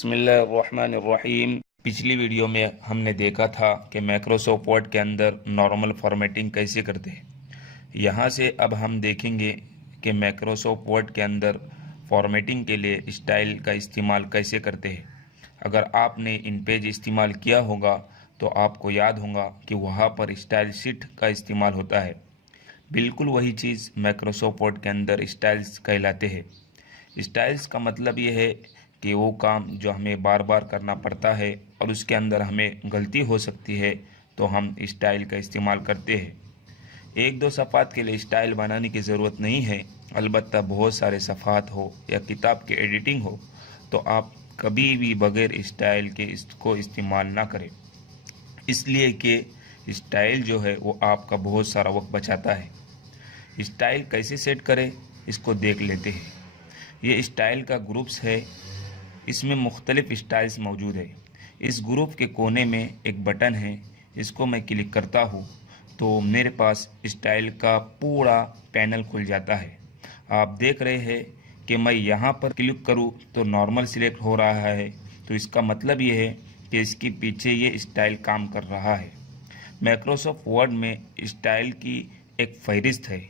बिस्मिल्लाहिर्रहमानिर्रहीम। पिछली वीडियो में हमने देखा था कि माइक्रोसॉफ्ट वर्ड के अंदर नॉर्मल फॉर्मेटिंग कैसे करते हैं। यहाँ से अब हम देखेंगे कि माइक्रोसॉफ्ट वर्ड के अंदर फॉर्मेटिंग के लिए स्टाइल का इस्तेमाल कैसे करते हैं। अगर आपने इन पेज इस्तेमाल किया होगा तो आपको याद होगा कि वहाँ पर स्टाइल शीट का इस्तेमाल होता है। बिल्कुल वही चीज़ माइक्रोसॉफ्ट वर्ड के अंदर स्टाइल्स कहलाते हैं। स्टाइल्स का मतलब ये है कि वो काम जो हमें बार बार करना पड़ता है और उसके अंदर हमें गलती हो सकती है, तो हम स्टाइल का इस्तेमाल करते हैं। एक दो सफ़ात के लिए स्टाइल बनाने की ज़रूरत नहीं है, अलबत्ता बहुत सारे सफ़ात हो या किताब की एडिटिंग हो तो आप कभी भी बगैर स्टाइल के इसको इस्तेमाल ना करें, इसलिए कि स्टाइल जो है वो आपका बहुत सारा वक्त बचाता है। स्टाइल कैसे सेट करें इसको देख लेते हैं। ये स्टाइल का ग्रुप्स है, इसमें मुख्तलिफ स्टाइल्स मौजूद है। इस ग्रुप के कोने में एक बटन है, इसको मैं क्लिक करता हूँ तो मेरे पास स्टाइल का पूरा पैनल खुल जाता है। आप देख रहे हैं कि मैं यहाँ पर क्लिक करूँ तो नॉर्मल सिलेक्ट हो रहा है, तो इसका मतलब ये है कि इसके पीछे ये स्टाइल काम कर रहा है। माइक्रोसॉफ्ट वर्ड में स्टाइल की एक फहरिस्त है।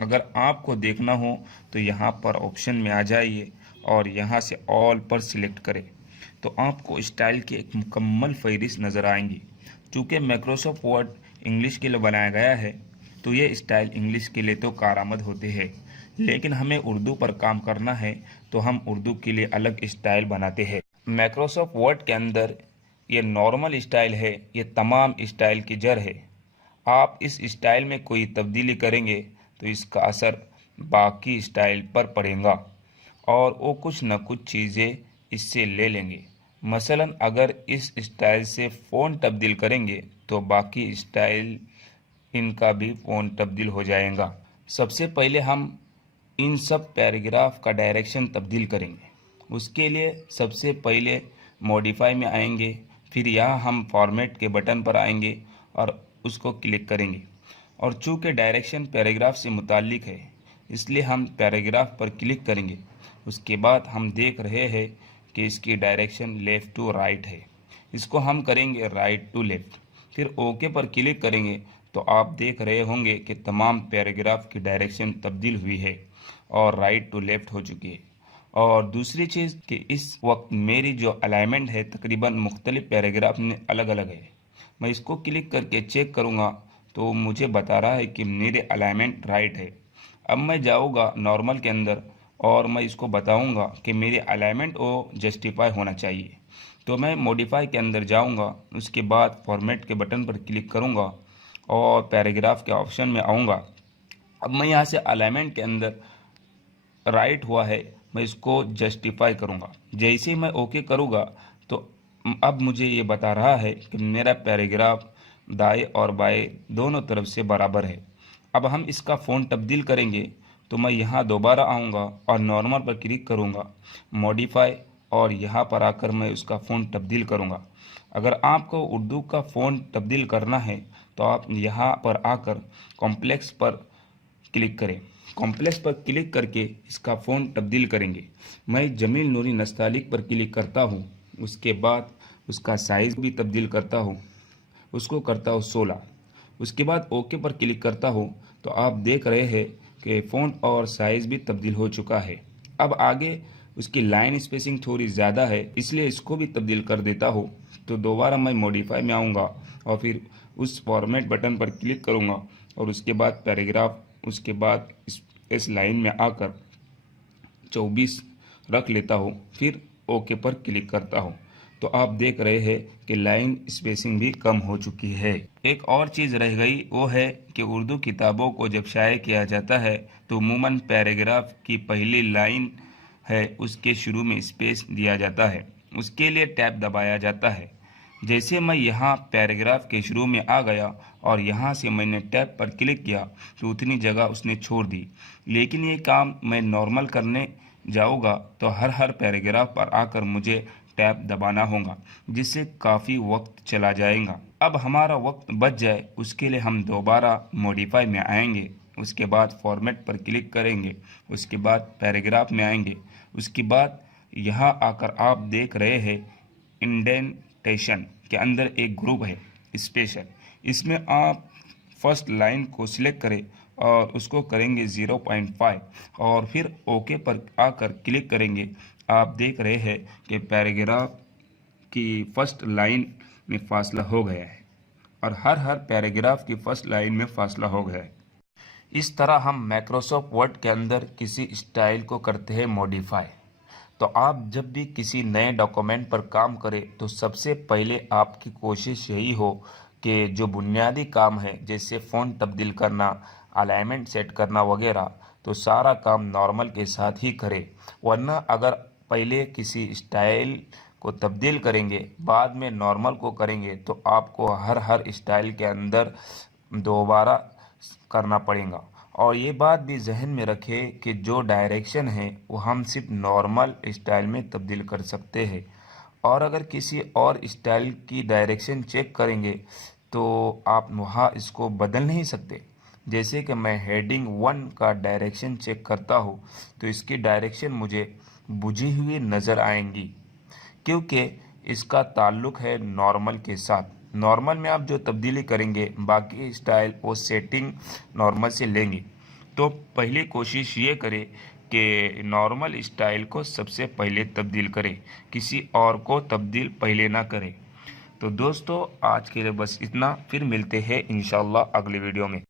अगर आपको देखना हो तो यहाँ पर ऑप्शन में आ जाइए और यहाँ से ऑल पर सिलेक्ट करें तो आपको स्टाइल की एक मुकम्मल फहरिस्त नज़र आएंगी। चूँकि माइक्रोसॉफ्ट वर्ड इंग्लिश के लिए बनाया गया है तो ये स्टाइल इंग्लिश के लिए तो कारआमद होते हैं, लेकिन हमें उर्दू पर काम करना है तो हम उर्दू के लिए अलग स्टाइल बनाते हैं। माइक्रोसॉफ्ट वर्ड के अंदर ये नॉर्मल स्टाइल है, ये तमाम स्टाइल की जड़ है। आप इस स्टाइल में कोई तब्दीली करेंगे तो इसका असर बाकी स्टाइल पर पड़ेगा और वो कुछ न कुछ चीज़ें इससे ले लेंगे। मसलन अगर इस स्टाइल से फ़ॉन्ट तब्दील करेंगे तो बाकी स्टाइल इनका भी फ़ॉन्ट तब्दील हो जाएगा। सबसे पहले हम इन सब पैराग्राफ का डायरेक्शन तब्दील करेंगे। उसके लिए सबसे पहले मॉडिफाई में आएंगे, फिर यहाँ हम फॉर्मेट के बटन पर आएंगे और उसको क्लिक करेंगे। और चूँकि डायरेक्शन पैराग्राफ से मुताल्लिक है इसलिए हम पैराग्राफ पर क्लिक करेंगे। उसके बाद हम देख रहे हैं कि इसकी डायरेक्शन लेफ़्ट टू राइट है, इसको हम करेंगे राइट टू लेफ़्ट। फिर ओके पर क्लिक करेंगे तो आप देख रहे होंगे कि तमाम पैराग्राफ की डायरेक्शन तब्दील हुई है और राइट टू लेफ़्ट हो चुकी है। और दूसरी चीज़ कि इस वक्त मेरी जो अलाइनमेंट है तकरीबन मुख्तलिफ पैराग्राफ में अलग अलग है। मैं इसको क्लिक करके चेक करूँगा तो मुझे बता रहा है कि मेरे अलाइनमेंट राइट है। अब मैं जाऊँगा नॉर्मल के अंदर और मैं इसको बताऊँगा कि मेरे अलाइनमेंट वो जस्टिफाई होना चाहिए। तो मैं मॉडिफाई के अंदर जाऊँगा, उसके बाद फॉर्मेट के बटन पर क्लिक करूँगा और पैराग्राफ के ऑप्शन में आऊँगा। अब मैं यहाँ से अलाइनमेंट के अंदर राइट हुआ है, मैं इसको जस्टिफाई करूँगा। जैसे ही मैं ओके करूँगा तो अब मुझे ये बता रहा है कि मेरा पैराग्राफ दाएं और बाएं दोनों तरफ से बराबर है। अब हम इसका फ़ॉन्ट तब्दील करेंगे तो मैं यहाँ दोबारा आऊँगा और नॉर्मल पर क्लिक करूँगा, मॉडिफाई, और यहाँ पर आकर मैं उसका फ़ॉन्ट तब्दील करूँगा। अगर आपको उर्दू का फ़ॉन्ट तब्दील करना है तो आप यहाँ पर आकर कॉम्प्लेक्स पर क्लिक करें। कॉम्प्लेक्स पर क्लिक करके इसका फ़ॉन्ट तब्दील करेंगे। मैं जमील नूरी नस्तालिक पर क्लिक करता हूँ, उसके बाद उसका साइज़ भी तब्दील करता हूँ, उसको करता हूँ 16। उसके बाद ओके पर क्लिक करता हूँ तो आप देख रहे हैं कि फ़ॉन्ट और साइज़ भी तब्दील हो चुका है। अब आगे उसकी लाइन स्पेसिंग थोड़ी ज़्यादा है इसलिए इसको भी तब्दील कर देता हूँ। तो दोबारा मैं मॉडिफाई में आऊँगा और फिर उस फॉर्मेट बटन पर क्लिक करूँगा और उसके बाद पैराग्राफ, उसके बाद इस लाइन में आकर 24 रख लेता हूँ, फिर ओके पर क्लिक करता हूँ तो आप देख रहे हैं कि लाइन स्पेसिंग भी कम हो चुकी है। एक और चीज़ रह गई, वो है कि उर्दू किताबों को जब शाये किया जाता है तो अमूमन पैराग्राफ की पहली लाइन है उसके शुरू में स्पेस दिया जाता है, उसके लिए टैब दबाया जाता है। जैसे मैं यहाँ पैराग्राफ के शुरू में आ गया और यहाँ से मैंने टैब पर क्लिक किया तो उतनी जगह उसने छोड़ दी, लेकिन ये काम मैं नॉर्मल करने जाऊँगा तो हर पैराग्राफ पर आकर मुझे टैब दबाना होगा, जिससे काफ़ी वक्त चला जाएगा। अब हमारा वक्त बच जाए उसके लिए हम दोबारा मॉडिफाई में आएंगे, उसके बाद फॉर्मेट पर क्लिक करेंगे, उसके बाद पैराग्राफ में आएंगे, उसके बाद यहाँ आकर आप देख रहे हैं इंडेंटेशन के अंदर एक ग्रुप है स्पेशल। इसमें आप फर्स्ट लाइन को सिलेक्ट करें और उसको करेंगे 0.5 और फिर ओके पर आकर क्लिक करेंगे। आप देख रहे हैं कि पैराग्राफ की फर्स्ट लाइन में फासला हो गया है और हर पैराग्राफ की फर्स्ट लाइन में फासला हो गया है। इस तरह हम माइक्रोसॉफ्ट वर्ड के अंदर किसी स्टाइल को करते हैं मॉडिफाई। तो आप जब भी किसी नए डॉक्यूमेंट पर काम करें तो सबसे पहले आपकी कोशिश यही हो कि जो बुनियादी काम है जैसे फ़ॉन्ट तब्दील करना, अलाइनमेंट सेट करना वगैरह, तो सारा काम नॉर्मल के साथ ही करें। वरना अगर पहले किसी स्टाइल को तब्दील करेंगे बाद में नॉर्मल को करेंगे तो आपको हर स्टाइल के अंदर दोबारा करना पड़ेगा। और ये बात भी जहन में रखें कि जो डायरेक्शन है वो हम सिर्फ नॉर्मल स्टाइल में तब्दील कर सकते हैं, और अगर किसी और स्टाइल की डायरेक्शन चेक करेंगे तो आप वहाँ इसको बदल नहीं सकते। जैसे कि मैं हेडिंग 1 का डायरेक्शन चेक करता हूँ तो इसकी डायरेक्शन मुझे बुझी हुई नज़र आएंगी क्योंकि इसका ताल्लुक है नॉर्मल के साथ। नॉर्मल में आप जो तब्दीली करेंगे बाकी स्टाइल वो सेटिंग नॉर्मल से लेंगे। तो पहली कोशिश ये करें कि नॉर्मल स्टाइल को सबसे पहले तब्दील करें, किसी और को तब्दील पहले ना करें। तो दोस्तों आज के लिए बस इतना, फिर मिलते हैं इंशाल्लाह अगले वीडियो में।